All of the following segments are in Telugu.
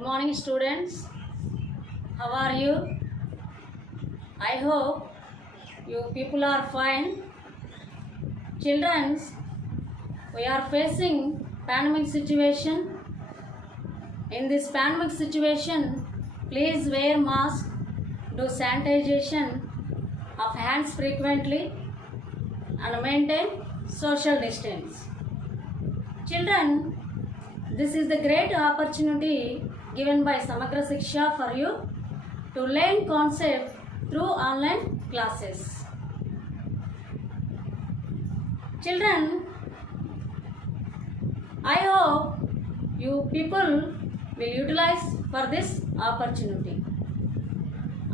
Good morning, students. How are you? I hope you people are fine. Children, we are facing pandemic situation. In this pandemic situation, please wear mask, do sanitization of hands frequently, and maintain social distance. Children, this is the great opportunity given by Samagra Shiksha for you to learn concept through online classes. Children, I hope you people will utilize for this opportunity.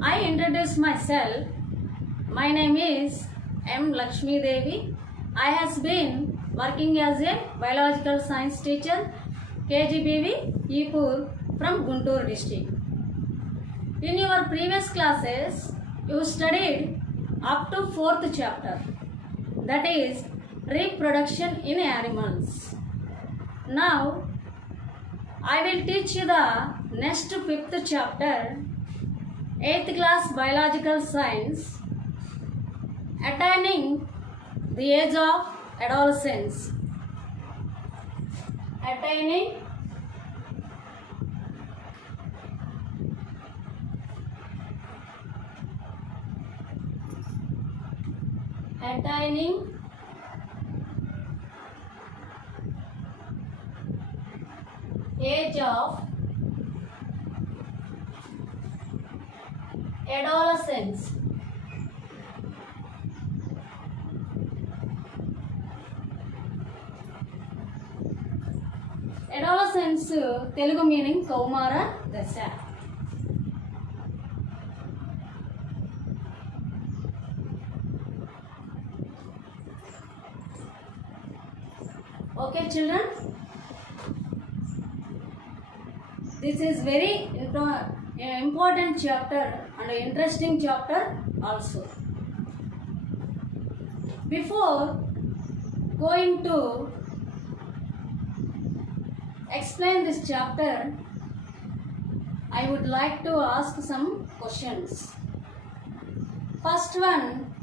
I introduce myself. My name is M. Lakshmi Devi. I has been working as a biological science teacher KGBV Epur from Guntur district. In your previous classes, you studied up to 4th chapter, that is reproduction in animals. Now, I will teach you the next 5th chapter, 8th class biological science, attaining the age of adolescence. Attaining age of adolescence. Adolescence Telugu meaning Kaumara Dasha. Okay, children, this is very important chapter and interesting chapter also. Before going to explain this chapter, I would like to ask some questions. First one,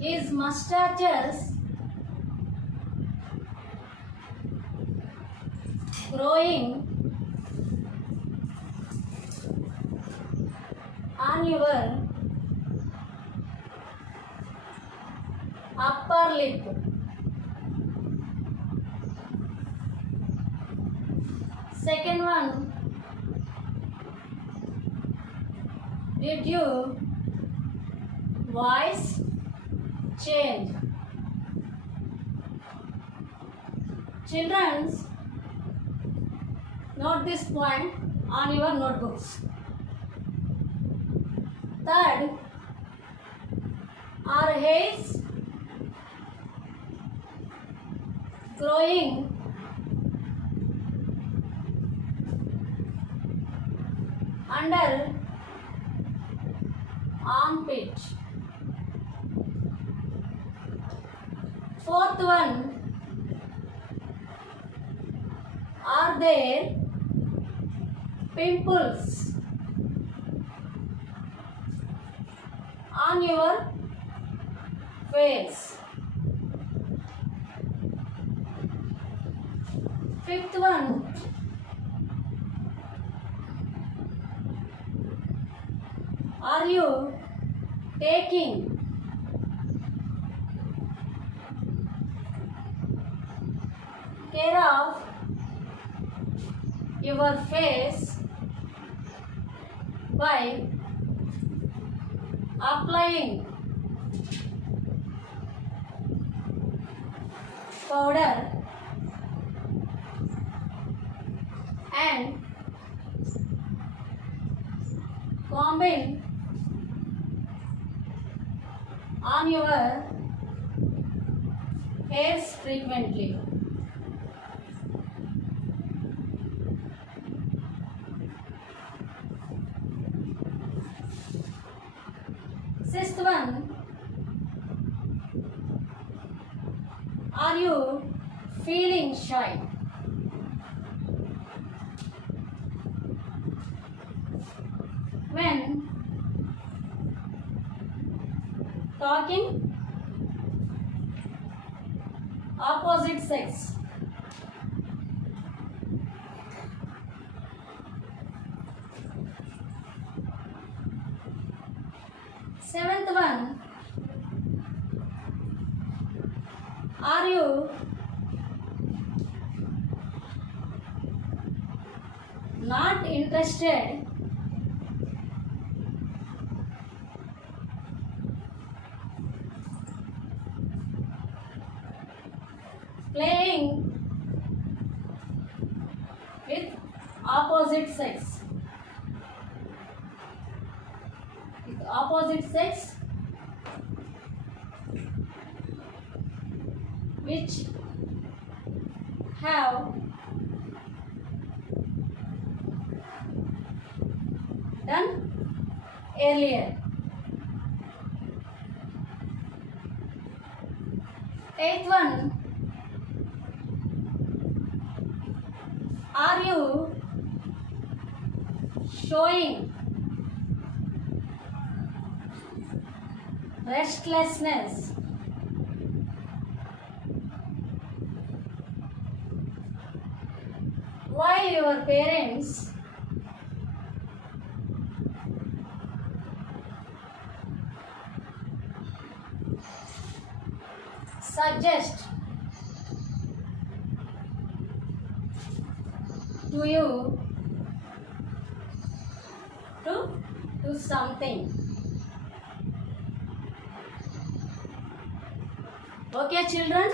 is mustaches growing on your upper lip? Second one, did your voice change? Children, note this point on your notebooks. Third, are hairs growing under armpit? Fourth one, are there pimples on your face? Fifth one, are you taking care of your face by applying powder and combing on your hairs frequently? Sixth one, are you feeling shy? when talking opposite sex. Seventh one, are you not interested playing with opposite sex? With opposite sex which have done earlier. Eighth one, are you showing restlessness while your parents suggest to you to do something? Okay, children.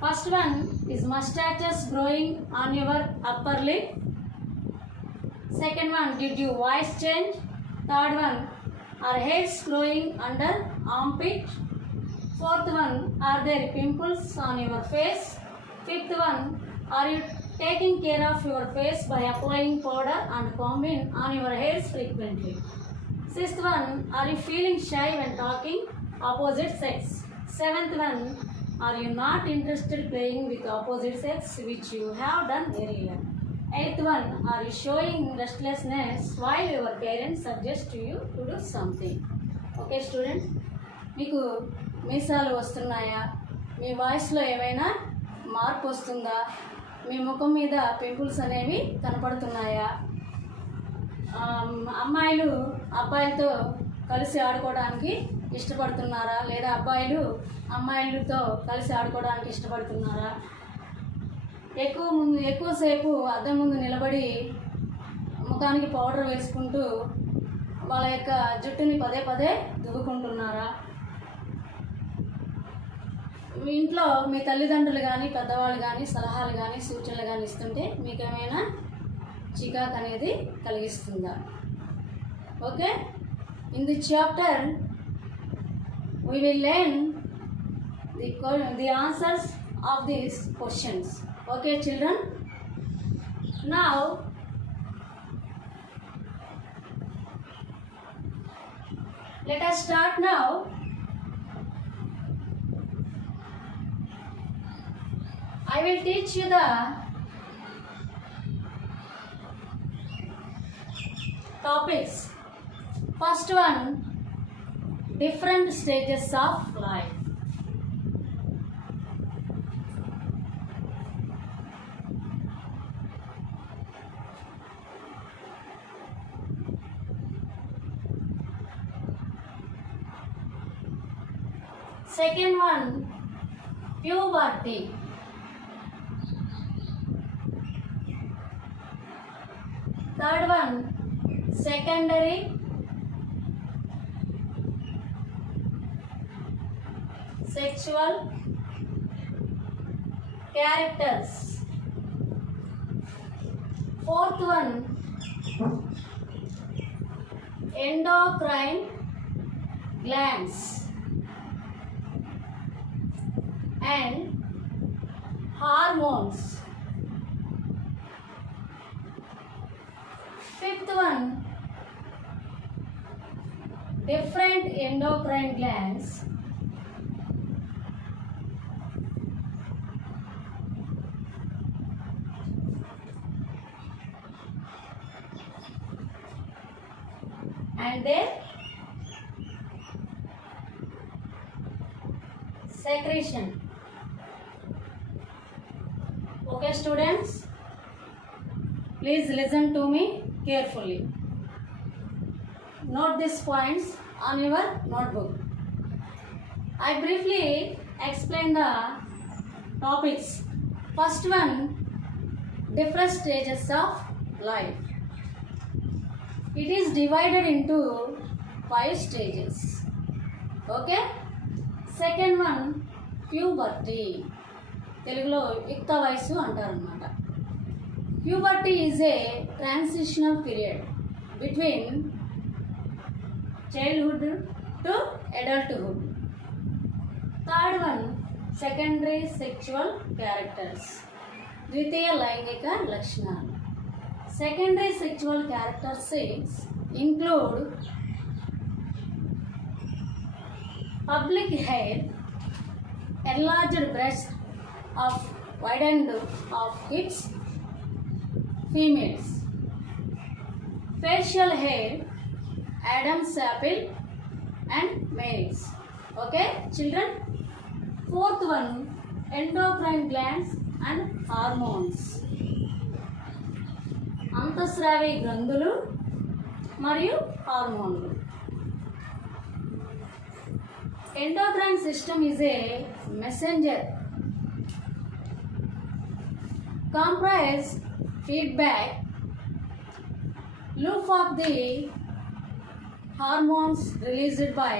First one is mustaches growing on your upper lip. Second one, did your voice change? Third one, are hairs growing under armpit? Fourth one, are there pimples on your face? Fifth one, are you taking care of your face by applying powder and combing on your hairs frequently? Sixth one, are you feeling shy when talking opposite sex? Seventh one, are you not interested playing with opposite sex which you have done earlier? Eighth one, are you showing restlessness while your parents suggest to you to do something? Okay, students, మీకు మీసాలు వస్తున్నాయా? మీ వాయిస్లో ఏమైనా మార్పు వస్తుందా? మీ ముఖం మీద పింపుల్స్ అనేవి కనపడుతున్నాయా? అమ్మాయిలు అబ్బాయిలతో కలిసి ఆడుకోవడానికి ఇష్టపడుతున్నారా? లేదా అబ్బాయిలు అమ్మాయిలతో కలిసి ఆడుకోవడానికి ఇష్టపడుతున్నారా? ఎక్కువసేపు అద్దం ముందు నిలబడి ముఖానికి పౌడర్ వేసుకుంటూ వాళ్ళ యొక్క జుట్టుని పదే పదే దువ్వుకుంటున్నారా? మీ ఇంట్లో మీ తల్లిదండ్రులు కానీ పెద్దవాళ్ళు కానీ సలహాలు కానీ సూచనలు కానీ ఇస్తుంటే మీకేమైనా చికాకు అనేది కలిగిస్తుందా? Okay, in the chapter we will learn the answers of these questions. Okay, children. Now let us start now. I will teach you the topics. First one, different stages of life. Second one, puberty. Third one, secondary. Sexual characters. Fourth one, endocrine glands and hormones. Fifth one, different endocrine glands and their secretion. Okay students, please listen to me carefully. Note these points on your notebook. I briefly explain the topics. First one, different stages of life. It is divided into 5 stages. Okay. Second one, puberty. తెలుగులో యుక్త వయసు అంటారన్నమాట. Puberty is a transitional period between childhood to adulthood. Third one, secondary sexual characters. ద్వితీయ లైంగిక లక్షణాలు. Secondary sexual characteristics include public hair, enlarged breast of widened of kids, females, facial hair, Adam's apple, and males. Okay, children. Fourth one, endocrine glands and hormones. అంతఃస్రావి గ్రంథులు మరియు హార్మోన్లు. Endocrine system is a messenger. Comprise feedback loop of the hormones released by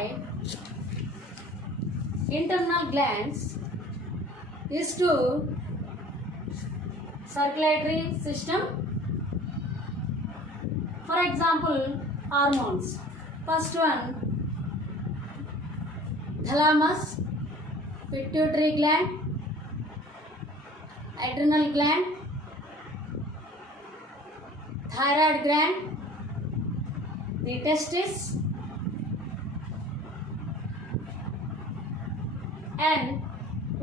internal glands is to circulatory system. For example, hormones. First one, thalamus, pituitary gland, adrenal gland, thyroid gland, the testis, and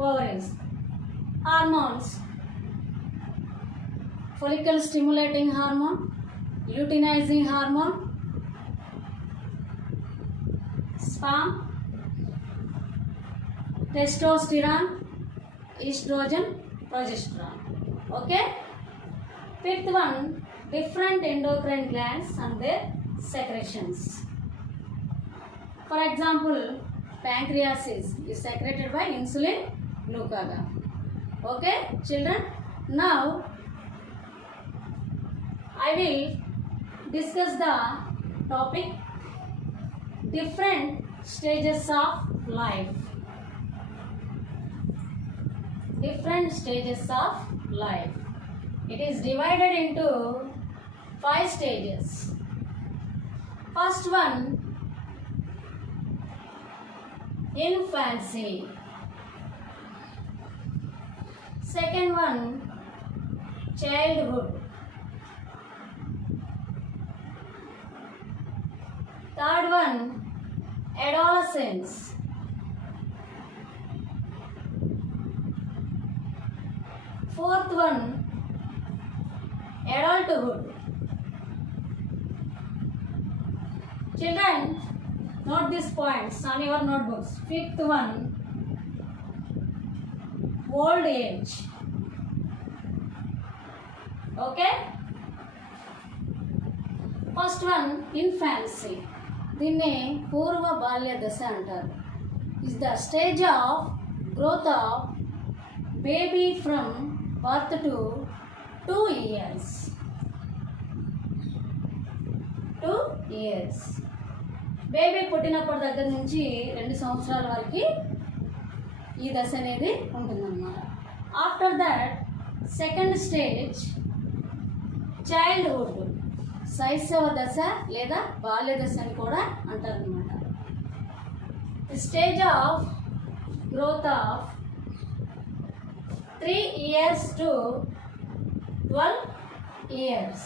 ovaries. Hormones: follicle stimulating hormone, luteinizing hormone, sperm, testosterone, estrogen, progesterone. Okay. Fifth one, different endocrine glands and their secretions. For example, pancreas is secreted by insulin glucagon. Okay, children. Now I will discuss the topic different stages of life. Different stages of life. It is divided into 5 stages. First one, infancy. Second one, childhood. Third one, adolescence. Fourth one, adulthood. Children, note these points on your notebooks. Fifth one, old age. Okay. First one, infancy. దీన్ని పూర్వ బాల్య దశ అంటారు. Is the stage of growth of baby from birth to 2 years. 2 years. Baby పుట్టినప్పటి దగ్గర నుంచి 2 సంవత్సరాల వరకు ఈ దశ అనేది ఉంటుందన్నమాట. After that second stage childhood, శైశవ దశ లేదా బాల్య దశ అని కూడా అంటారనమాట. Stage of growth of 3 years to 12 years.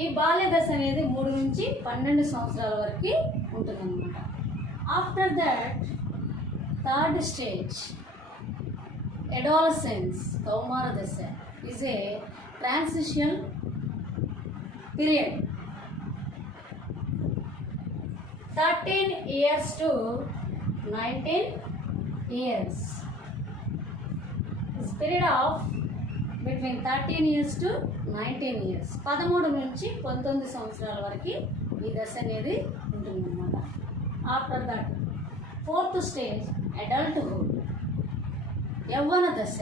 ఈ బాల్య దశ అనేది 3 నుంచి 12 సంవత్సరాల వరకు ఉంటుందన్నమాట. After that third stage adolescence, కౌమార దశ, is a transition period 13 years to 19 years. This period of between 13 years to 19 years. 13 నుంచి 19 సంవత్సరాల వరకు ఈ దశ అనేది ఉంటుందన్నమాట. After that fourth stage adulthood, యవ్వన దశ.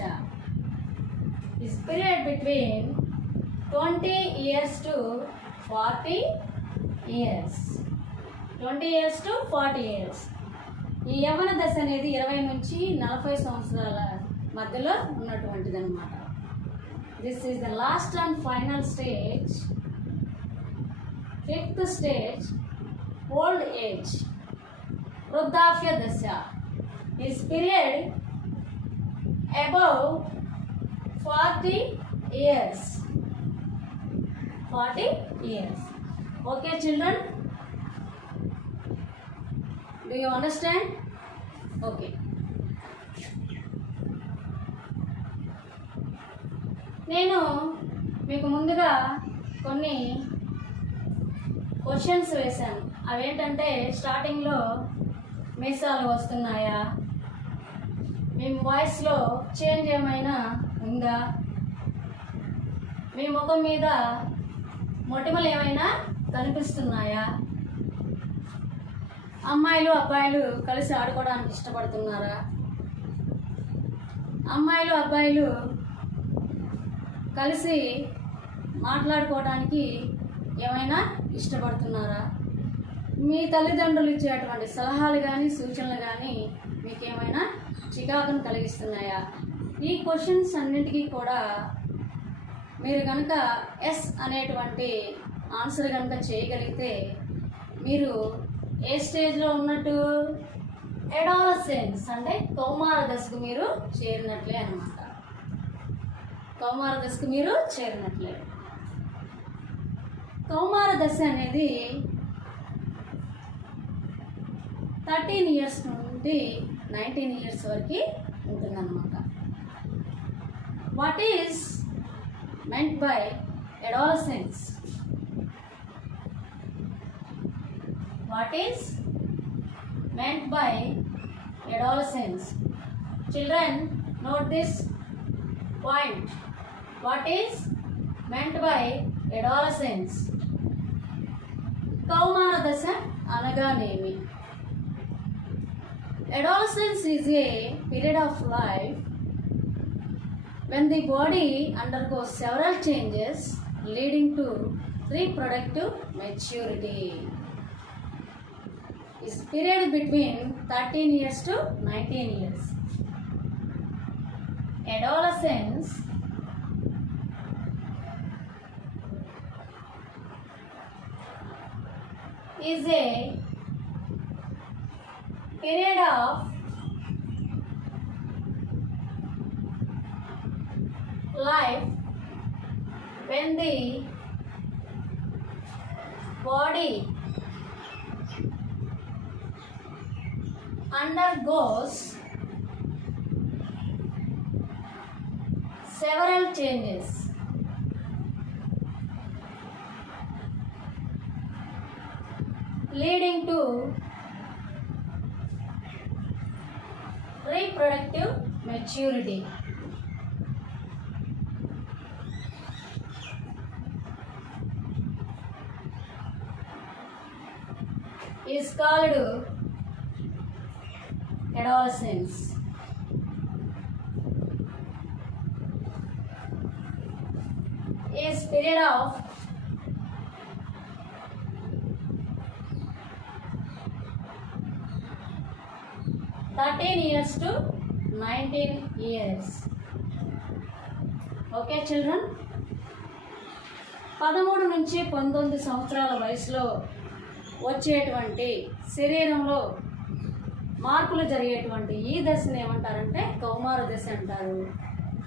This period between 20 years to 40 years. 20 years to 40 years. ఈ యవ్వన దశ అనేది 20 నుంచి 40 సంవత్సరాల మధ్యలో ఉన్నటువంటిది అనమాట. This is the last and final stage. Fifth stage old age, వృద్ధాప్య దశ. This period above 40 years. 40 years. Okay children, do you understand? Okay. నేను మీకు ముందుగా కొన్ని క్వశ్చన్స్ వేశాను. అవేంటంటే స్టార్టింగ్లో మీసాలు వస్తున్నాయా, మీ వాయిస్లో చేంజ్ ఏమైనా ఉందా, మీ ముఖం మీద మొటిమలు ఏమైనా కనిపిస్తున్నాయా, అమ్మాయిలు అబ్బాయిలు కలిసి ఆడుకోవడానికి ఇష్టపడుతున్నారా, అమ్మాయిలు అబ్బాయిలు కలిసి మాట్లాడుకోవడానికి ఏమైనా ఇష్టపడుతున్నారా, మీ తల్లిదండ్రులు ఇచ్చేటువంటి సలహాలు కానీ సూచనలు కానీ మీకు ఏమైనా చికాకును కలిగిస్తున్నాయా? ఈ క్వశ్చన్స్ అన్నింటికీ కూడా మీరు కనుక ఎస్ అనేటువంటి ఆన్సర్ కనుక చేయగలిగితే మీరు ఏ స్టేజ్లో ఉన్నట్టు? అడాలసెన్స్ అంటే కౌమార దశకు మీరు చేరినట్లే అన్నమాట. కౌమార దశకు మీరు చేరినట్లే. కౌమార దశ అనేది 13 years నుండి 19 years వరకు ఉంటుందన్నమాట. What is meant by adolescence? What is meant by adolescence? Children, note this point. What is meant by adolescence? కౌమార దశ అనగానేమి? Adolescence is a period of life when the body undergoes several changes leading to reproductive maturity. Is period between 13 years to 19 years. Adolescence is a period of life when the body undergoes several changes leading to reproductive maturity. Is called adolescence. Is period of (13 years to 19 years. Okay children, 13 నుంచి 19 సంవత్సరాల వయసులో వచ్చేటువంటి శరీరంలో మార్పులు జరిగేటువంటి ఈ దశని ఏమంటారంటే కౌమార దశ అంటారు.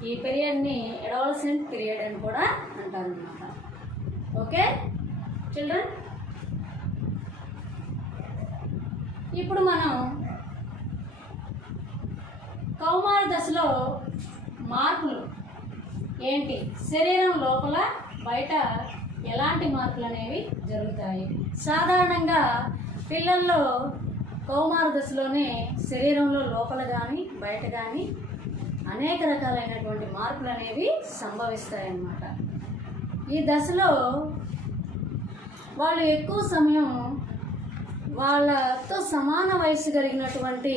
ఈ పీరియడ్ని అడాలసెంట్ పీరియడ్ అని కూడా అంటారు అన్నమాట. ఓకే చిల్డ్రన్, ఇప్పుడు మనం కౌమార దశలో మార్పులు ఏంటి, శరీరం లోపల బయట ఎలాంటి మార్పులు అనేవి జరుగుతాయి? సాధారణంగా పిల్లల్లో కౌమార దశలోనే శరీరంలో లోపల కానీ బయట కానీ అనేక రకాలైనటువంటి మార్పులు అనేవి సంభవిస్తాయన్నమాట. ఈ దశలో వాళ్ళు ఎక్కువ సమయం వాళ్ళతో సమాన వయసు కలిగినటువంటి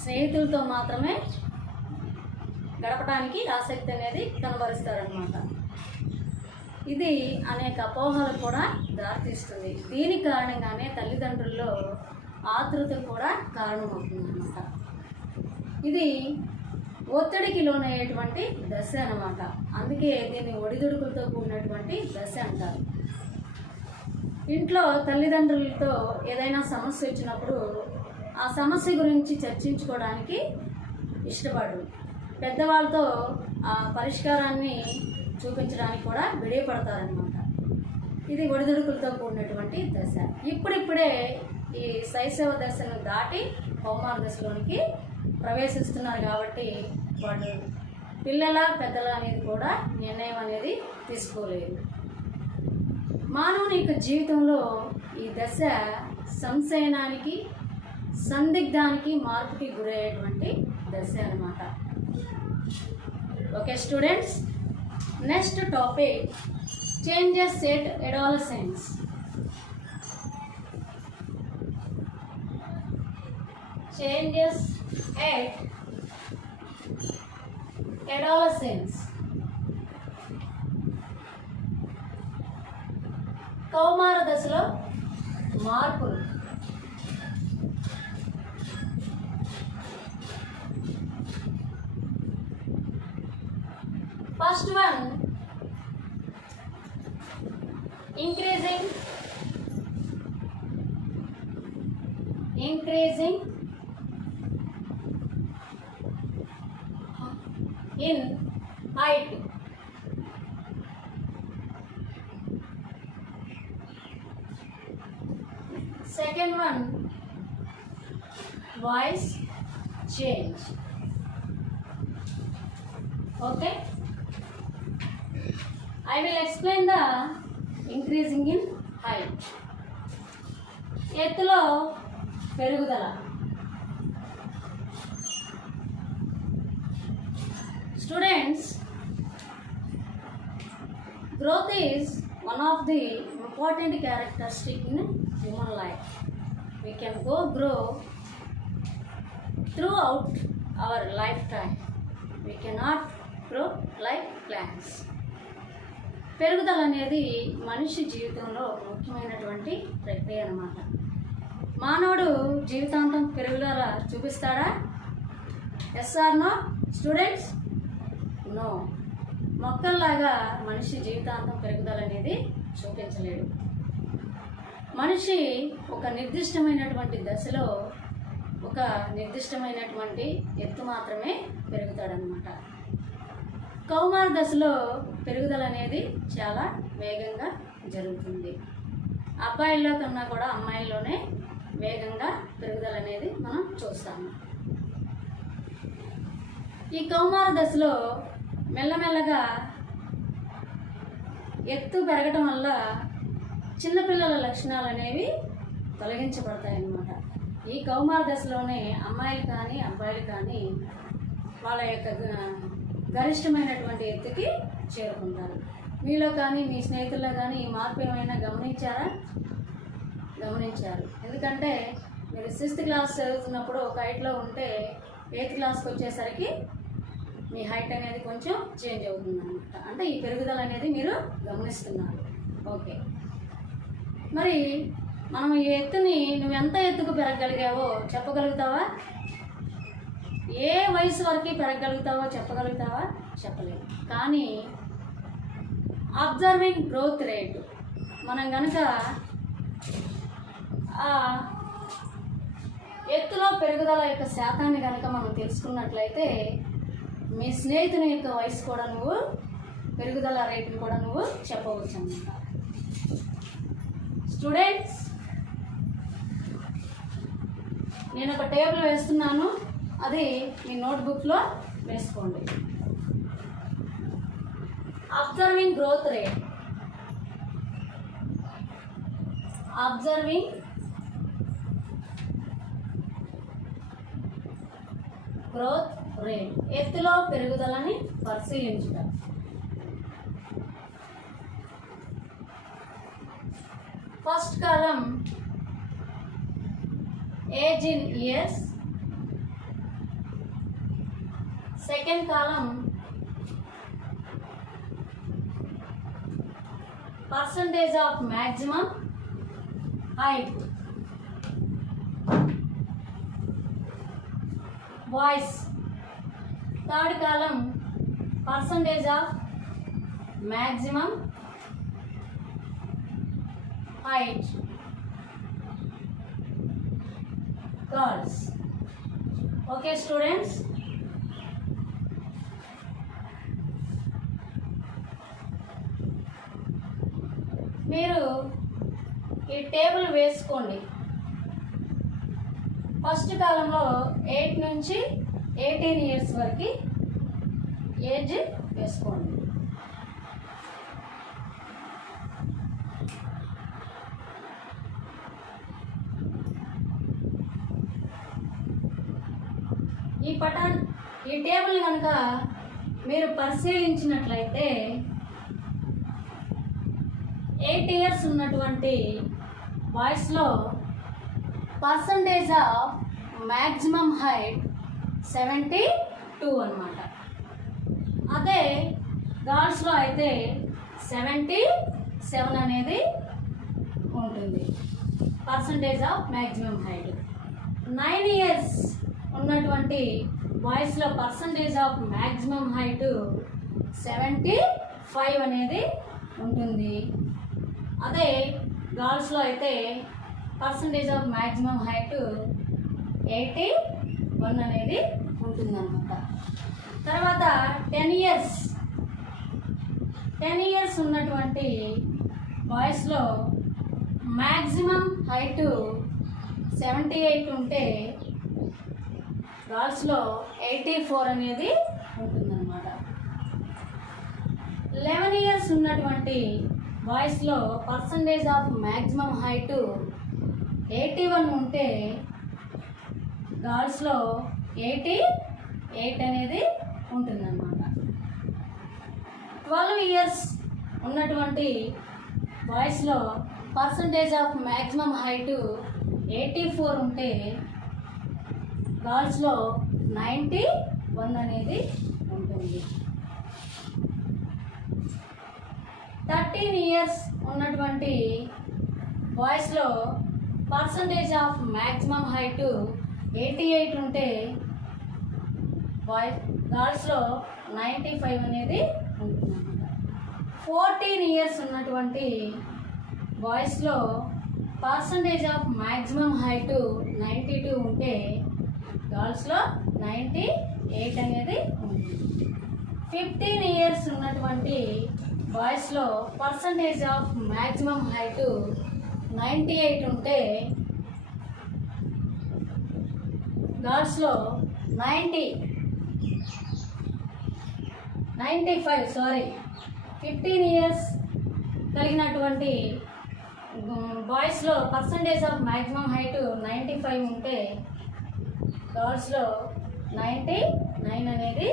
స్నేహితులతో మాత్రమే గడపడానికి ఆసక్తి అనేది కనబరుస్తారనమాట. ఇది అనేక అపోహలకు కూడా దారితీస్తుంది. దీని కారణంగానే తల్లిదండ్రుల్లో ఆతృత కూడా కారణమవుతుందన్నమాట. ఇది ఒత్తిడికి లోనయ్యేటువంటి దశ అన్నమాట. అందుకే దీన్ని ఒడిదుడుకులతో కూడినటువంటి దశ అంటారు. ఇంట్లో తల్లిదండ్రులతో ఏదైనా సమస్య వచ్చినప్పుడు ఆ సమస్య గురించి చర్చించుకోవడానికి ఇష్టపడరు. పెద్దవాళ్ళతో ఆ పరిష్కారాన్ని చూపించడానికి కూడా విడిపడతారనమాట. ఇది ఒడిదుడుకులతో కూడినటువంటి దశ. ఇప్పుడిప్పుడే ఈ శైశవ దశను దాటి కౌమార దశలోనికి ప్రవేశిస్తున్నారు కాబట్టి వాళ్ళు పిల్లల పెద్దల అనేది కూడా నిర్ణయం అనేది తీసుకోలేదు. మానవుని యొక్క జీవితంలో ఈ దశ సంశయనానికి సందిగ్ధానికి మార్పుకి గురయ్యేటువంటి దశ అన్నమాట. Okay students, next topic changes at adolescence. Changes at adolescence. కౌమార దశలో మార్పులు. First one, increasing in height. Second one, voice change. Okay, I will explain the increasing in height. ఎత్తులో పెరుగుదల. Students, growth is one of the important characteristics in human life. We can grow throughout our lifetime. We cannot grow like plants. పెరుగుదల అనేది మనిషి జీవితంలో ముఖ్యమైనటువంటి ప్రక్రియ అన్నమాట. మానవుడు జీవితాంతం పెరుగుదల చూపిస్తాడా? Yes or no students? No. మొక్కల్లాగా మనిషి జీవితాంతం పెరుగుదల అనేది చూపించలేడు. మనిషి ఒక నిర్దిష్టమైనటువంటి దశలో ఒక నిర్దిష్టమైనటువంటి ఎత్తు మాత్రమే పెరుగుతాడనమాట. కౌమార దశలో పెరుగుదల అనేది చాలా వేగంగా జరుగుతుంది. అబ్బాయిల్లో కన్నా కూడా అమ్మాయిల్లోనే వేగంగా పెరుగుదల అనేది మనం చూస్తాము. ఈ కౌమార దశలో మెల్లమెల్లగా ఎత్తు పెరగటం వల్ల చిన్నపిల్లల లక్షణాలు అనేవి తొలగించబడతాయి అన్నమాట. ఈ కౌమార దశలోనే అమ్మాయిలు కానీ అబ్బాయిలు కానీ వాళ్ళ యొక్క గరిష్టమైనటువంటి ఎత్తుకి చేరుకుంటారు. మీలో కానీ మీ స్నేహితుల్లో కానీ ఈ మార్పు ఏమైనా గమనించారా? గమనించారు. ఎందుకంటే మీరు 6th క్లాస్ చదువుతున్నప్పుడు ఒక హైట్లో ఉంటే 8th క్లాస్కి వచ్చేసరికి మీ హైట్ అనేది కొంచెం చేంజ్ అవుతుంది అనమాట. అంటే ఈ పెరుగుదల అనేది మీరు గమనిస్తున్నారు. ఓకే, మరి మనం ఈ ఎత్తుని నువ్వు ఎంత ఎత్తుకు పెరగగలిగావో చెప్పగలుగుతావా? ఏ వయసు వరకు పెరగగలుగుతావో చెప్పగలుగుతావా? చెప్పలేము. కానీ అబ్జర్వింగ్ గ్రోత్ రేట్, మనం కనుక ఎత్తులో పెరుగుదల యొక్క శాతాన్ని కనుక మనం తెలుసుకున్నట్లయితే మీ స్నేహితుని యొక్క వయసు కూడా నువ్వు పెరుగుదల రేటును కూడా నువ్వు చెప్పవచ్చు అన్నమాట. స్టూడెంట్స్, నేను ఒక టేబుల్ వేస్తున్నాను, అది మీ నోట్బుక్లో వేసుకోండి. Observing growth rate, observing growth rate, ఎత్తులో పెరుగుదలని పరిశీలించుట. ఫస్ట్ కాలం ఏజ్ ఇన్ ఇయర్స్, సెకండ్ కాలం percentage of maximum height, boys. Third column percentage of maximum height, girls. Okay students, మీరు ఈ టేబుల్ వేసుకోండి. ఫస్ట్ కాలంలో 8 నుంచి 18 ఇయర్స్ వరకు ఏజ్ వేసుకోండి. ఈ టేబుల్ కనుక మీరు పరిశీలించినట్లయితే 8 ఇయర్స్ ఉన్నటువంటి బాయ్స్లో పర్సంటేజ్ ఆఫ్ మ్యాక్సిమం హైట్ 72 అన్నమాట. అదే గర్ల్స్లో అయితే 77 అనేది ఉంటుంది percentage of maximum height. 9 years ఉన్నటువంటి బాయ్స్లో పర్సంటేజ్ ఆఫ్ మ్యాక్సిమం హైట్ 75 అనేది ఉంటుంది. అదే గర్ల్స్లో అయితే పర్సంటేజ్ ఆఫ్ మ్యాక్సిమం హైట్ 81 అనేది ఉంటుందన్నమాట. తర్వాత 10 ఇయర్స్ ఉన్నటువంటి బాయ్స్లో మ్యాక్సిమం హైట్ 78 ఉంటే గర్ల్స్లో 84 అనేది ఉంటుందన్నమాట. 11 ఇయర్స్ ఉన్నటువంటి బాయ్స్లో పర్సంటేజ్ ఆఫ్ మ్యాక్సిమం హైట్ 81 ఉంటే గర్ల్స్లో 88 అనేది ఉంటుందన్నమాట. 12 ఇయర్స్ ఉన్నటువంటి బాయ్స్లో పర్సంటేజ్ ఆఫ్ మ్యాక్సిమం హైట్ 84 ఉంటే గర్ల్స్లో 91 అనేది ఉంటుంది. 13 ఇయర్స్ ఉన్నటువంటి బాయ్స్లో పర్సంటేజ్ ఆఫ్ మ్యాక్సిమం హైట్ 88 ఉంటే గర్ల్స్లో 95 అనేది ఉంటుందన్నమాట. 14 ఇయర్స్ ఉన్నటువంటి బాయ్స్లో పర్సంటేజ్ ఆఫ్ మ్యాక్సిమం హైట్ 92 ఉంటే గర్ల్స్లో 98 అనేది ఉంటుంది. 15 ఇయర్స్ ఉన్నటువంటి బాయ్స్లో పర్సంటేజ్ ఆఫ్ మ్యాక్సిమం హైట్ 98 ఉంటే గర్ల్స్లో 15 ఇయర్స్ కలిగినటువంటి బాయ్స్లో పర్సంటేజ్ ఆఫ్ మ్యాక్సిమం హైట్ 95 ఉంటే గర్ల్స్లో 99 అనేది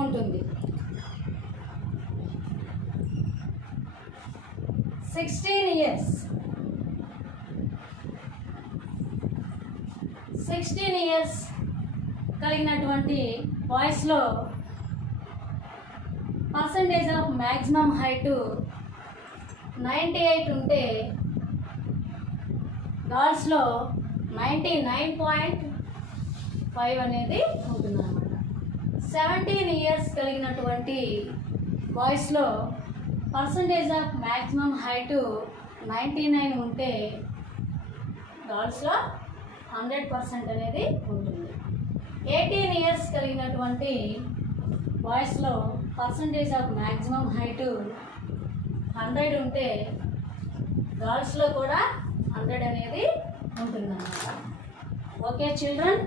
ఉంటుంది. 16 ఇయర్స్ కలిగినటువంటి బాయ్స్లో పర్సంటేజ్ ఆఫ్ మ్యాక్సిమం హైట్ 98 ఉంటే గర్ల్స్లో 99.5 అనేది ఉంటుందన్నమాట. 17 ఇయర్స్ కలిగినటువంటి బాయ్స్లో పర్సంటేజ్ ఆఫ్ మ్యాక్సిమం హైట్ 99 ఉంటే గర్ల్స్లో 100% అనేది ఉంటుంది. 18 ఇయర్స్ కలిగినటువంటి బాయ్స్లో పర్సంటేజ్ ఆఫ్ మ్యాక్సిమం హైట్ 100 ఉంటే గర్ల్స్లో కూడా 100 అనేది ఉంటుందన్నమాట. ఓకే చిల్డ్రన్,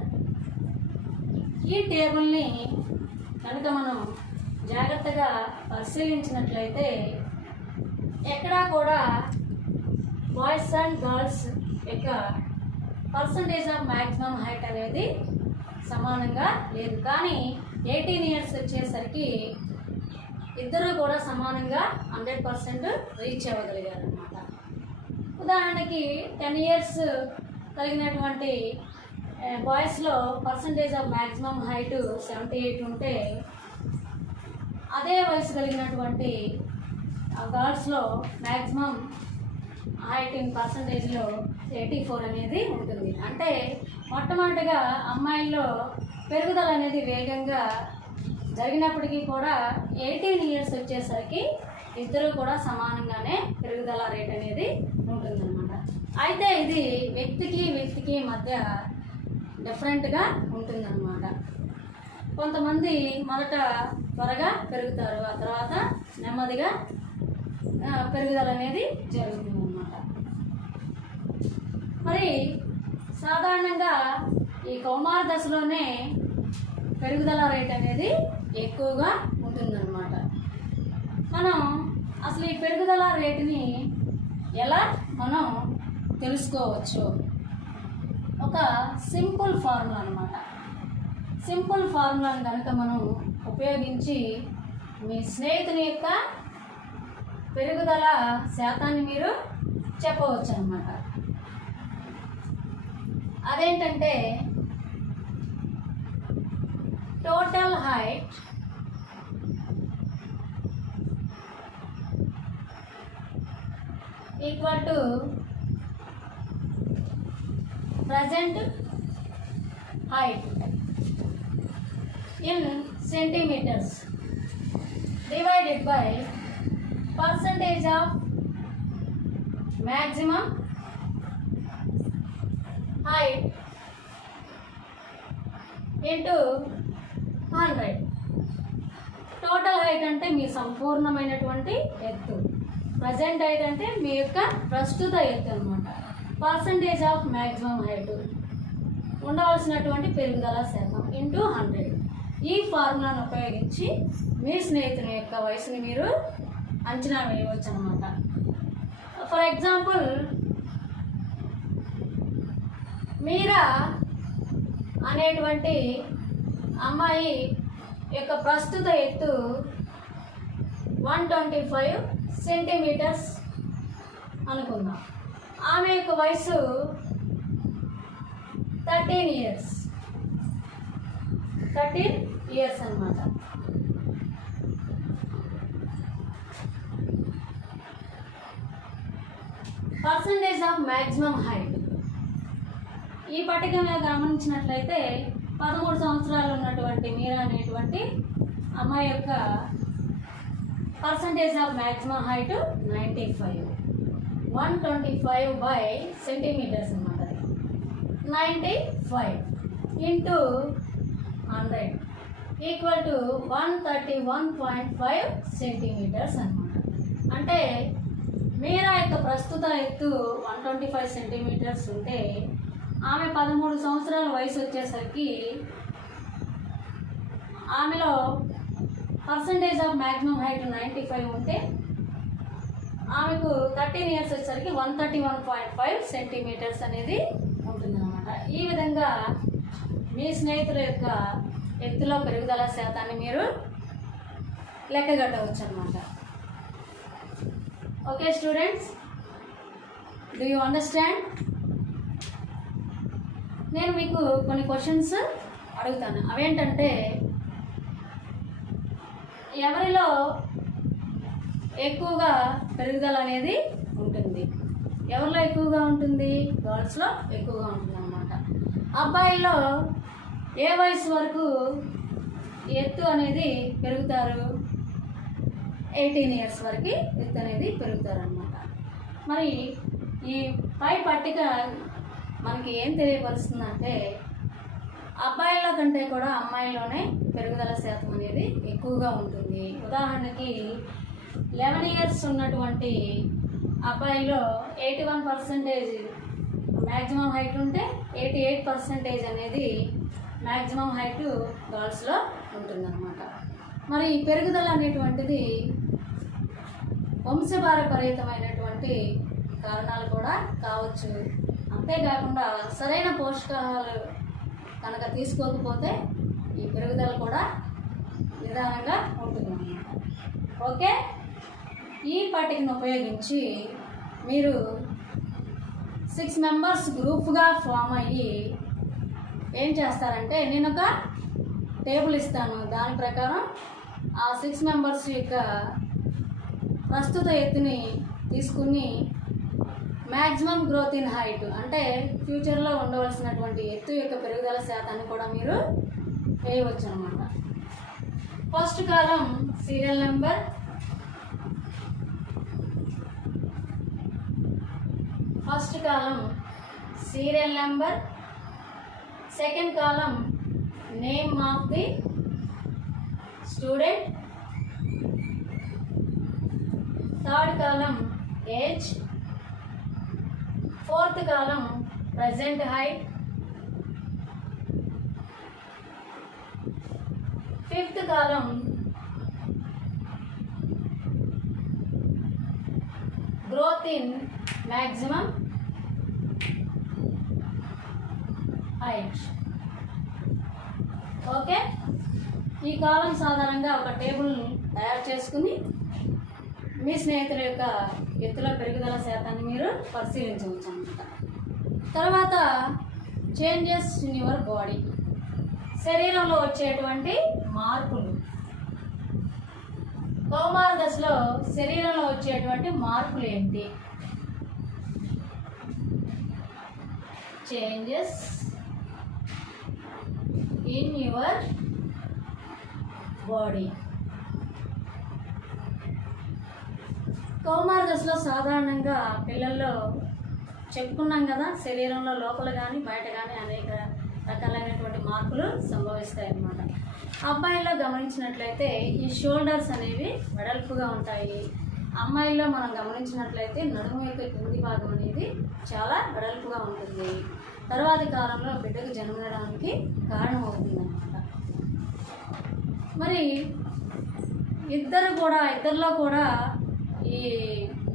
ఈ టేబుల్ని కనుక మనం జాగ్రత్తగా పరిశీలించినట్లయితే ఎక్కడా కూడా బాయ్స్ అండ్ గర్ల్స్ యొక్క పర్సంటేజ్ ఆఫ్ మ్యాక్సిమం హైట్ అనేది సమానంగా లేదు. కానీ 18 ఇయర్స్ వచ్చేసరికి ఇద్దరు కూడా సమానంగా 100% రీచ్ అవ్వగలిగారు అనమాట. ఉదాహరణకి 10 ఇయర్స్ కలిగినటువంటి బాయ్స్లో పర్సంటేజ్ ఆఫ్ మ్యాక్సిమం హైట్ 78 ఉంటే, అదే వయసు కలిగినటువంటి గర్ల్స్లో మ్యాక్సిమం హైట్ ఇన్ పర్సంటేజ్లో 84 అనేది ఉంటుంది. అంటే మొట్టమొదటిగా అమ్మాయిల్లో పెరుగుదల అనేది వేగంగా జరిగినప్పటికీ కూడా 18 ఇయర్స్ వచ్చేసరికి ఇద్దరు కూడా సమానంగానే పెరుగుదల రేట్ అనేది ఉంటుందన్నమాట. అయితే ఇది వ్యక్తికి మధ్య డిఫరెంట్గా ఉంటుందన్నమాట. కొంతమంది మొదట త్వరగా పెరుగుతారు, ఆ తర్వాత నెమ్మదిగా పెరుగుదల అనేది జరుగుతుందన్నమాట. మరి సాధారణంగా ఈ కౌమార దశలోనే పెరుగుదల రేట్ అనేది ఎక్కువగా ఉంటుందన్నమాట. మనం అసలు ఈ పెరుగుదల రేటుని ఎలా మనం తెలుసుకోవచ్చు? ఒక సింపుల్ ఫార్ములా అన్నమాట. సింపుల్ ఫార్ములాను కనుక మనం ఉపయోగించి మీ స్నేహితుని యొక్క పెరుగుదల శాతాన్ని మీరు చెప్పవచ్చు అన్నమాట. అదేంటంటే total height equal to present height in centimeters divided by percentage of maximum height into 100. Total height అంటే మీ సంపూర్ణమైనటువంటి ఎత్తు, ప్రజెంట్ హైట్ అంటే మీ యొక్క ప్రస్తుత ఎత్తు అన్నమాట. పర్సంటేజ్ ఆఫ్ మ్యాక్సిమం హైట్ ఉండవలసినటువంటి పెరుగుదల శాతం ఇంటూ 100. ఈ ఫార్ములాను ఉపయోగించి మీ స్నేహితుని యొక్క వయసుని మీరు అంచనా వేయవచ్చు అన్నమాట. ఫర్ ఎగ్జాంపుల్, మీరా అనేటువంటి అమ్మాయి యొక్క ప్రస్తుత ఎత్తు 125 సెంటీమీటర్స్ అనుకుందాం. ఆమె యొక్క వయసు 13 ఇయర్స్ అన్నమాట. పర్సంటేజ్ ఆఫ్ మ్యాక్సిమం హైట్ ఈ పట్టికను గమనించినట్లయితే 13 సంవత్సరాలు ఉన్నటువంటి మీరా అనేటువంటి అమ్మాయి యొక్క percentage of maximum height 95. 125 by centimetres అన్నమాట. 95 ఇంటూ 100 ఈక్వల్ టు 131.5 సెంటీమీటర్స్ అన్నమాట. అంటే మీరా యొక్క ప్రస్తుత ఎత్తు 125 సెంటీమీటర్స్ ఉంటే, ఆమె 13 సంవత్సరాల వయసు వచ్చేసరికి ఆమెలో పర్సంటేజ్ ఆఫ్ మ్యాక్సిమం హైట్ 95 ఉంటే, ఆమెకు 13 ఇయర్స్ వచ్చేసరికి 131.5 సెంటీమీటర్స్ అనేది ఉంటుందన్నమాట. ఈ విధంగా మీ స్నేహితుల యొక్క ఎత్తులో పెరుగుదల శాతాన్ని మీరు లెక్కగట్టవచ్చు అన్నమాట. Okay students, do you understand? నేను మీకు కొన్ని క్వశ్చన్స్ అడుగుతాను. అవేంటంటే, ఎవరిలో ఎక్కువగా పెరుగుదల అనేది ఉంటుంది? ఎవరిలో ఎక్కువగా ఉంటుంది? గర్ల్స్లో ఎక్కువగా ఉంటుంది అన్నమాట. అబ్బాయిల్లో ఏ వయసు వరకు ఎత్తు అనేది పెరుగుతారు? 18 ఇయర్స్ వరకు ఎత్తు అనేది పెరుగుతారు అన్నమాట. మరి ఈ పై పట్టిక మనకి ఏం తెలియపరుస్తుందంటే, అబ్బాయిల కంటే కూడా అమ్మాయిల్లోనే పెరుగుదల శాతం అనేది ఎక్కువగా ఉంటుంది. ఉదాహరణకి 11 ఇయర్స్ ఉన్నటువంటి అబ్బాయిలో 81% మ్యాక్సిమం హైట్ ఉంటే, 88% అనేది మ్యాక్సిమం హైట్ గర్ల్స్లో ఉంటుందన్నమాట. మరి ఈ పెరుగుదల అనేటువంటిది వంశపారపర్యతమైనటువంటి కారణాలు కూడా కావచ్చు. అంతేకాకుండా సరైన పోషకాలు కనుక తీసుకోకపోతే ఈ పెరుగుదల కూడా నిదానంగా ఉంటుంది. ఓకే, ఈ పట్టికను ఉపయోగించి మీరు 6 మెంబర్స్ గ్రూప్గా ఫామ్ అయ్యి ఏం చేస్తారంటే, నేను ఒక టేబుల్ ఇస్తాను. దాని ప్రకారం ఆ 6 మెంబర్స్ యొక్క ప్రస్తుత ఎత్తుని తీసుకుని మ్యాక్సిమం గ్రోత్ ఇన్ హైట్ అంటే ఫ్యూచర్లో ఉండవలసినటువంటి ఎత్తు యొక్క పెరుగుదల శాతాన్ని కూడా మీరు వేయవచ్చు అన్నమాట. First column serial number, second column name of the student, third column age, fourth column present height, fifth column growth in maximum height. Okay, ఈ కాలం సాధారణంగా ఒక టేబుల్ తయారు చేసుకుని మీ స్నేహితుల యొక్క ఎత్తుల పెరుగుదల శాతాన్ని మీరు పరిశీలించవచ్చు అన్నమాట. తర్వాత చేంజెస్ ఇన్ యువర్ బాడీ, శరీరంలో వచ్చేటువంటి మార్పులు. కౌమార దశలో శరీరంలో వచ్చేటువంటి మార్పులు ఏంటి? Changes in your body. కౌమార దశలో సాధారణంగా పిల్లల్లో చెప్పుకున్నాం కదా, శరీరంలో లోపల కానీ బయట కానీ అనేక రకాలైనటువంటి మార్పులు సంభవిస్తాయి అన్నమాట. అబ్బాయిల్లో గమనించినట్లయితే ఈ షోల్డర్స్ అనేవి వెడల్పుగా ఉంటాయి. అమ్మాయిల్లో మనం గమనించినట్లయితే నడుము యొక్క కింది భాగం అనేది చాలా వెడల్పుగా ఉంటుంది. తర్వాతి కాలంలో బిడ్డకు జన్మడానికి కారణమవుతుంది అన్నమాట. మరి ఇద్దరిలో కూడా ఈ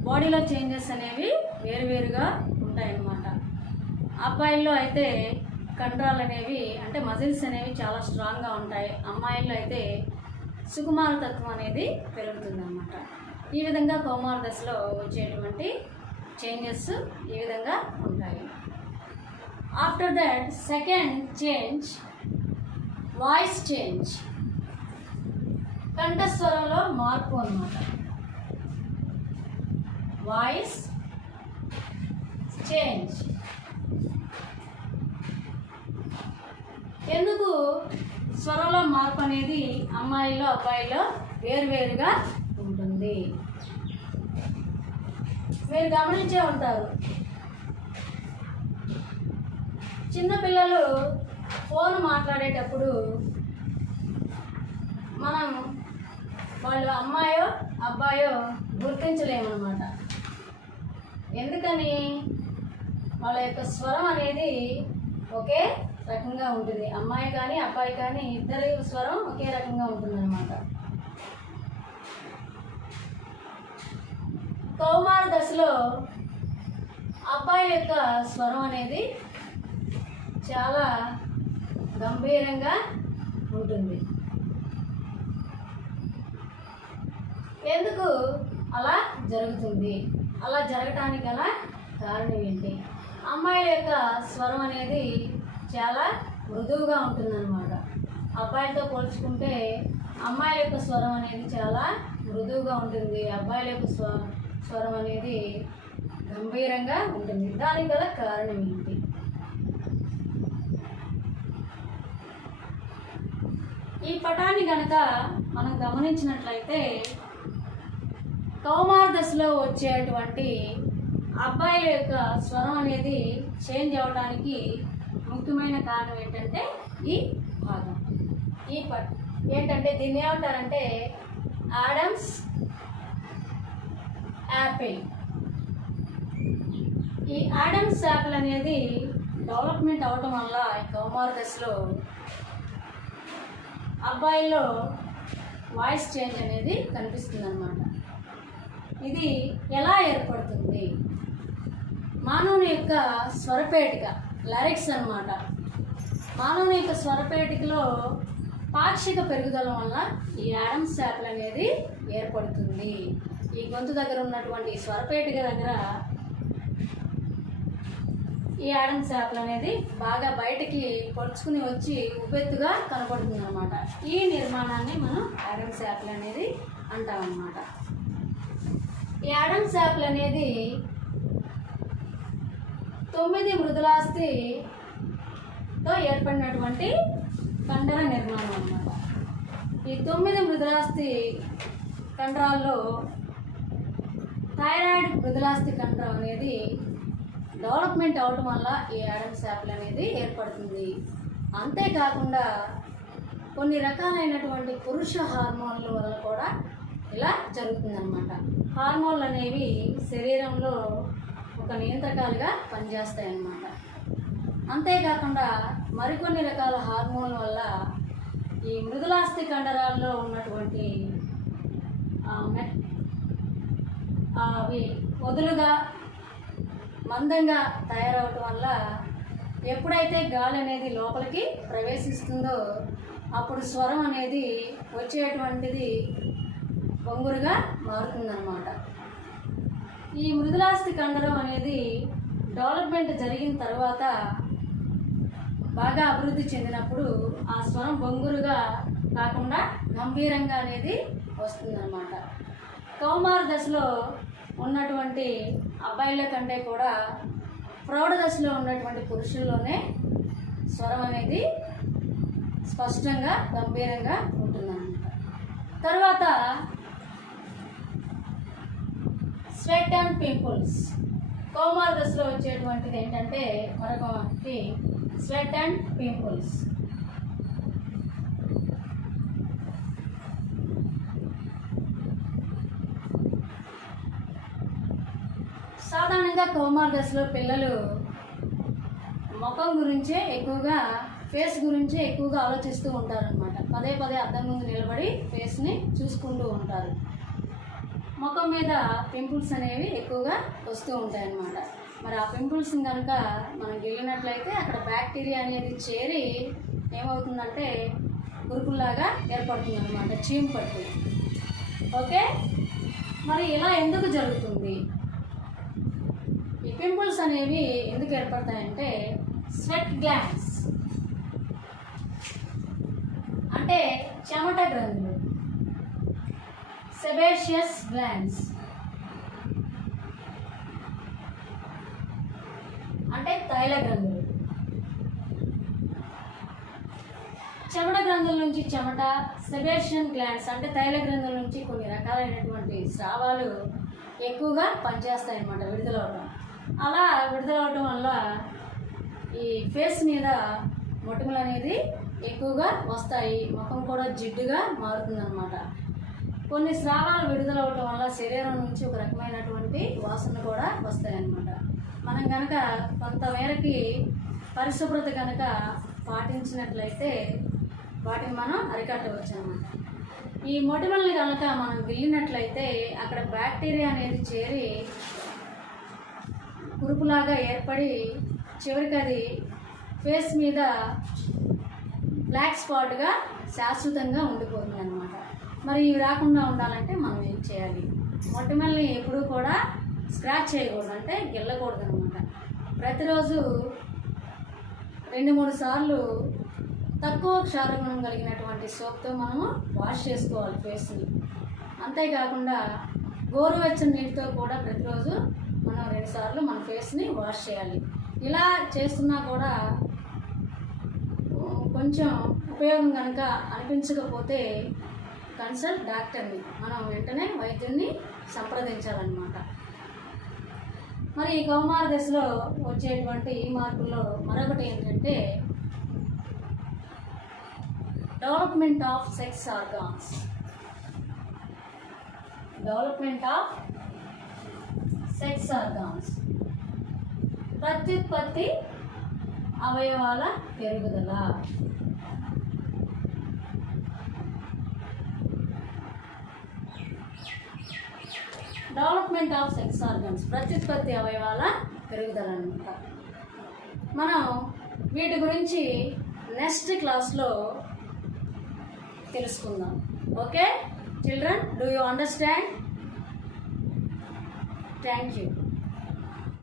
బాడీలో చేంజెస్ అనేవి వేరువేరుగా ఉంటాయన్నమాట. అబ్బాయిల్లో అయితే కండరాలు అనేవి అంటే మజిల్స్ అనేవి చాలా స్ట్రాంగ్గా ఉంటాయి. అమ్మాయిల్లో అయితే సుకుమారతత్వం అనేది పెరుగుతుంది అన్నమాట. ఈ విధంగా కౌమార దశలో వచ్చేటువంటి చేంజెస్ ఈ విధంగా ఉంటాయి. After that second change voice change, కంఠస్వరంలో మార్పు అన్నమాట. Voice change. ఎందుకు స్వరంలో మార్పు అనేది అమ్మాయిలో అబ్బాయిలో వేరువేరుగా ఉంటుంది? మీరు గమనించే ఉంటారు, చిన్నపిల్లలు ఫోన్ మాట్లాడేటప్పుడు మనం వాళ్ళు అమ్మాయో అబ్బాయో గుర్తించలేమన్నమాట. ఎందుకని? వాళ్ళ యొక్క స్వరం అనేది ఒకే రకంగా ఉంటుంది. అమ్మాయి కానీ అబ్బాయి కానీ ఇద్దరి స్వరం ఒకే రకంగా ఉంటుందన్నమాట. కౌమార దశలో అబ్బాయి యొక్క స్వరం అనేది చాలా గంభీరంగా ఉంటుంది. ఎందుకు అలా జరుగుతుంది? అలా జరగటానికి గల కారణం ఏంటి? అమ్మాయిల యొక్క స్వరం అనేది చాలా మృదువుగా ఉంటుందన్నమాట. అబ్బాయిలతో పోల్చుకుంటే అమ్మాయిల యొక్క స్వరం అనేది చాలా మృదువుగా ఉంటుంది. అబ్బాయిల యొక్క స్వరం అనేది గంభీరంగా ఉంటుంది. దానికి గల కారణం ఏంటి? ఈ పటాన్ని కనుక మనం గమనించినట్లయితే కౌమార దశలో వచ్చేటువంటి అబ్బాయిల యొక్క స్వరం అనేది చేంజ్ అవ్వడానికి ముఖ్యమైన కారణం ఏంటంటే ఈ భాగం, ఈ ఏంటంటే దీన్ని ఏమంటారంటే ఆడమ్స్ యాపిల్. ఈ ఆడమ్స్ యాపిల్ అనేది డెవలప్మెంట్ అవటం వల్ల కౌమార దశలో అబ్బాయిలో వాయిస్ చేంజ్ అనేది కనిపిస్తుంది అన్నమాట. ఇది ఎలా ఏర్పడుతుంది? మానవుని యొక్క స్వరపేటిక, లిరిక్స్ అన్నమాట. మానవుని యొక్క స్వరపేటికలో పాక్షిక పెరుగుదల వల్ల ఈ యాడమ్స్ యాపిల్ అనేది ఏర్పడుతుంది. ఈ గొంతు దగ్గర ఉన్నటువంటి స్వరపేటిక దగ్గర ఈ యాడమ్స్ యాపిల్ అనేది బాగా బయటికి పొడుచుకుని వచ్చి ఉబ్బెత్తుగా కనపడుతుంది అన్నమాట. ఈ నిర్మాణాన్ని మనం యాడమ్స్ యాపిల్ అనేది అంటామన్నమాట. ఈ యాడమ్స్ యాపిల్ అనేది 9 మృదులాస్థితో ఏర్పడినటువంటి కండర నిర్మాణం అన్నమాట. ఈ 9 మృదులాస్థి కండరాల్లో థైరాయిడ్ మృదులాస్థి కండరం అనేది డెవలప్మెంట్ అవటం వల్ల ఈ యాడమ్స్ యాపిల్ అనేది ఏర్పడుతుంది. అంతేకాకుండా కొన్ని రకాలైనటువంటి పురుష హార్మోన్ల వల్ల కూడా ఇలా జరుగుతుందన్నమాట. హార్మోన్లు అనేవి శరీరంలో ఒక నియంత్రకాలుగా పనిచేస్తాయి అన్నమాట. అంతేకాకుండా మరికొన్ని రకాల హార్మోన్ల వల్ల ఈ మృదులాస్థి కండరాల్లో ఉన్నటువంటి అవి వదులుగా మందంగా తయారవటం వల్ల ఎప్పుడైతే గాలి అనేది లోపలికి ప్రవేశిస్తుందో అప్పుడు స్వరం అనేది వచ్చేటువంటిది బొంగురుగా మారుతుందన్నమాట. ఈ మృదులాస్థి కండరం అనేది డెవలప్మెంట్ జరిగిన తర్వాత బాగా అభివృద్ధి చెందినప్పుడు ఆ స్వరం బొంగురుగా కాకుండా గంభీరంగా అనేది వస్తుందన్నమాట. కౌమార దశలో ఉన్నటువంటి అబ్బాయిల కంటే కూడా ప్రౌఢ దశలో ఉన్నటువంటి పురుషుల్లోనే స్వరం అనేది స్పష్టంగా గంభీరంగా ఉంటుందన్నమాట. తర్వాత స్వెట్ అండ్ పింపుల్స్. కౌమార దశలో వచ్చేటువంటిది ఏంటంటే మరొకటి స్వెట్ అండ్ పింపుల్స్. సాధారణంగా కౌమార దశలో పిల్లలు ముఖం గురించే ఎక్కువగా, ఫేస్ గురించే ఎక్కువగా ఆలోచిస్తూ ఉంటారనమాట. పదే పదే అద్దం ముందు నిలబడి ఫేస్ని చూసుకుంటూ ఉంటారు. ముఖం మీద పింపుల్స్ అనేవి ఎక్కువగా వస్తూ ఉంటాయి అన్నమాట. మరి ఆ పింపుల్స్ని కనుక మనం గిల్లినట్లయితే అక్కడ బ్యాక్టీరియా అనేది చేరి ఏమవుతుందంటే గురుకుల్లాగా ఏర్పడుతుంది అనమాట, చీము పట్టు. ఓకే, మరి ఇలా ఎందుకు జరుగుతుంది? ఈ పింపుల్స్ అనేవి ఎందుకు ఏర్పడతాయంటే స్వెట్ గ్లాండ్స్ అంటే చెమట గ్రంథులు, సెబేషియస్ గ్లాండ్స్ అంటే తైల గ్రంథులు. చెమట గ్రంథుల నుంచి చెమట, సెబేషియన్ గ్లాండ్స్ అంటే తైల గ్రంథుల నుంచి కొన్ని రకాలైనటువంటి స్రావాలు ఎక్కువగా పనిచేస్తాయి అన్నమాట, విడుదలవడం. అలా విడుదలవడం వల్ల ఈ ఫేస్ మీద మొటిమలు అనేది ఎక్కువగా వస్తాయి, ముఖం కూడా జిడ్డుగా మారుతుందన్నమాట. కొన్ని స్రావాలు విడుదలవడం వల్ల శరీరం నుంచి ఒక రకమైనటువంటి వాసన కూడా వస్తాయన్నమాట. మనం కనుక కొంతమేరకి పరిశుభ్రత కనుక పాటించినట్లయితే వాటిని మనం అరికట్టవచ్చు అన్నమాట. ఈ మొటిమల్ని కనుక మనం గిల్లినట్లయితే అక్కడ బ్యాక్టీరియా అనేది చేరి కురుపులాగా ఏర్పడి చివరికి అది ఫేస్ మీద బ్లాక్ స్పాట్గా శాశ్వతంగా ఉండిపోతుంది అన్నమాట. మరి ఇవి రాకుండా ఉండాలంటే మనం ఏం చేయాలి? మొటిమల్ని ఎప్పుడూ కూడా స్క్రాచ్ చేయకూడదు, అంటే గిల్లకూడదు అనమాట. ప్రతిరోజు 2-3 సార్లు తక్కువ క్షారగుణం కలిగినటువంటి సోప్తో మనము వాష్ చేసుకోవాలి ఫేస్ని. అంతేకాకుండా గోరువెచ్చని నీటితో కూడా ప్రతిరోజు మనం 2 సార్లు మన ఫేస్ని వాష్ చేయాలి. ఇలా చేస్తున్నా కూడా కొంచెం ఉపయోగం కనుక అనిపించకపోతే కన్సల్ట్ డాక్టర్ని, మనం వెంటనే వైద్యుడిని సంప్రదించాలన్నమాట. మరి ఈ కౌమార దశలో వచ్చేటువంటి ఈ మార్పుల్లో మరొకటి ఏంటంటే development of sex organs. Development of sex organs ప్రత్యుత్పత్తి అవయవాల పెరుగుదల. డెవలప్మెంట్ ఆఫ్ సెక్స్ ఆర్గన్స్ ప్రత్యుత్పత్తి అవయవాల పెరుగుదల అనమాట. మనం వీటి గురించి నెక్స్ట్ క్లాస్లో తెలుసుకుందాం. Okay children, do you understand? Thank you.